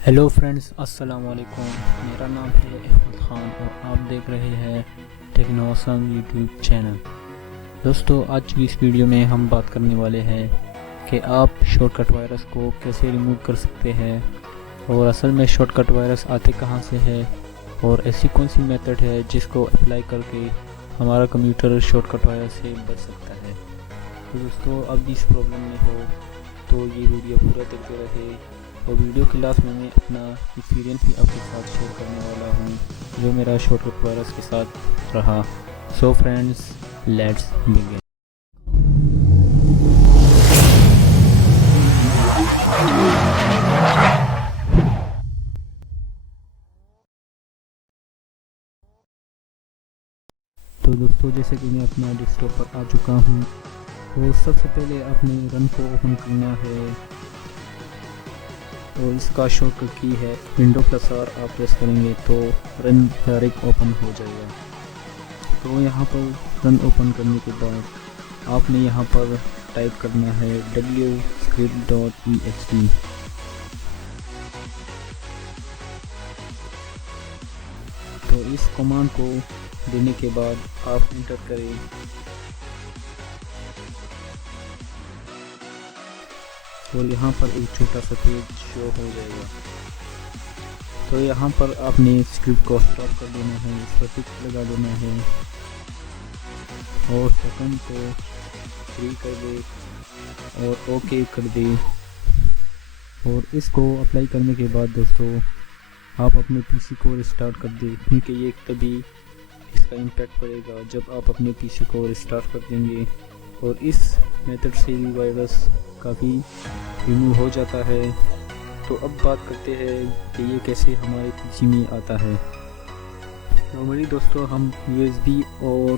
Hello friends, अस्सलाम-ओ-अलैकुम। मेरा नाम है अहमद ख़ान और आप देख रहे हैं टेक्नो यूट्यूब चैनल। दोस्तों, आज की इस वीडियो में हम बात करने वाले हैं कि आप शॉर्टकट वायरस को कैसे रिमूव कर सकते हैं और असल में शॉर्टकट वायरस आते कहां से है और ऐसी कौन सी मेथड है जिसको अप्लाई करके हमारा कंप्यूटर शॉर्टकट वायरस से बच सकता है। तो दोस्तों, अब भी इस प्रॉब्लम में हो तो ये वीडियो पूरा देखते रहे और वीडियो के लास्ट में मैं अपना एक्सपीरियंस भी आपके साथ शेयर करने वाला हूँ जो मेरा शॉर्टकट वायरस के साथ रहा। So friends, let's begin. तो दोस्तों, जैसे कि मैं अपना डेस्कटॉप पर आ चुका हूँ, तो सबसे पहले आपने रन को ओपन करना है और इसका शॉर्टकट की है Windows+R। आप प्रेस करेंगे तो रन डायरेक्ट ओपन हो जाएगा। तो यहाँ पर रन ओपन करने के बाद आपने यहाँ पर टाइप करना है wscript.exe। तो इस कमांड को देने के बाद आप इंटर करें और यहाँ पर एक छोटा सा पेज शो हो जाएगा। तो यहाँ पर आपने स्क्रिप्ट को स्टॉप कर देना है, इस पर टिक लगा देना है और सेकंड को 3 कर दे और ओके कर दे। और इसको अप्लाई करने के बाद दोस्तों आप अपने पीसी को रिस्टार्ट कर दे, क्योंकि ये तभी इसका इम्पैक्ट पड़ेगा जब आप अपने पीसी को रिस्टार्ट कर देंगे। और इस मेथड से भी वायरस काफ़ी रिमूव हो जाता है। तो अब बात करते हैं कि ये कैसे हमारे पीसी में आता है। नॉर्मली दोस्तों हम USB और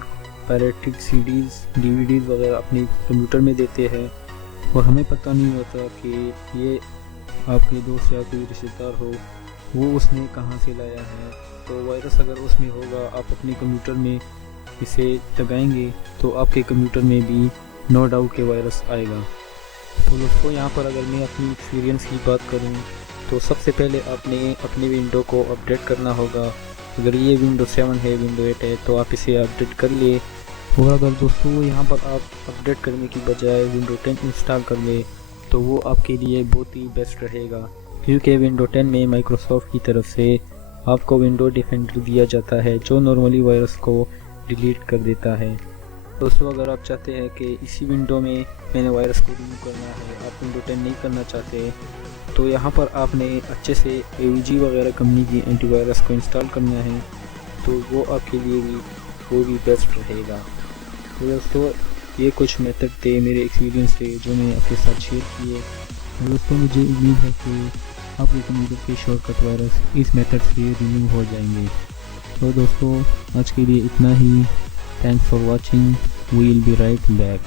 पायरेटेड CDs DVDs वगैरह अपने कंप्यूटर में देते हैं और हमें पता नहीं होता कि ये आपके दोस्त या कोई रिश्तेदार हो वो उसने कहाँ से लाया है। तो वायरस अगर उसमें होगा, आप अपने कंप्यूटर में इसे लगाएंगे तो आपके कंप्यूटर में भी नो डाउट के वायरस आएगा। तो दोस्तों, यहाँ पर अगर मैं अपनी एक्सपीरियंस की बात करूँ तो सबसे पहले आपने अपनी विंडो को अपडेट करना होगा। अगर ये विंडो 7 है, विंडो 8 है तो आप इसे अपडेट कर लिए। और अगर दोस्तों यहाँ पर आप अपडेट करने की बजाय विंडो 10 इंस्टॉल कर ले तो वो आपके लिए बहुत ही बेस्ट रहेगा, क्योंकि विंडो 10 में माइक्रोसॉफ्ट की तरफ से आपको विंडो डिफेंडर दिया जाता है जो नॉर्मली वायरस को डिलीट कर देता है। दोस्तों, अगर आप चाहते हैं कि इसी विंडो में मैंने वायरस को रिमूव करना है, आप विंडो 10 नहीं करना चाहते, तो यहाँ पर आपने अच्छे से AUG वगैरह कंपनी की एंटीवायरस को इंस्टॉल करना है, तो वो आपके लिए भी वो भी बेस्ट रहेगा। तो दोस्तों, ये कुछ मेथड थे मेरे एक्सपीरियंस से जो मैंने आपके साथ शेयर किए। दोस्तों, मुझे उम्मीद है कि आपके कंप्यूटर के शॉर्टकट वायरस इस मेथड से रिमूव हो जाएंगे। तो दोस्तों, आज के लिए इतना ही। Thanks for watching. We will be right back.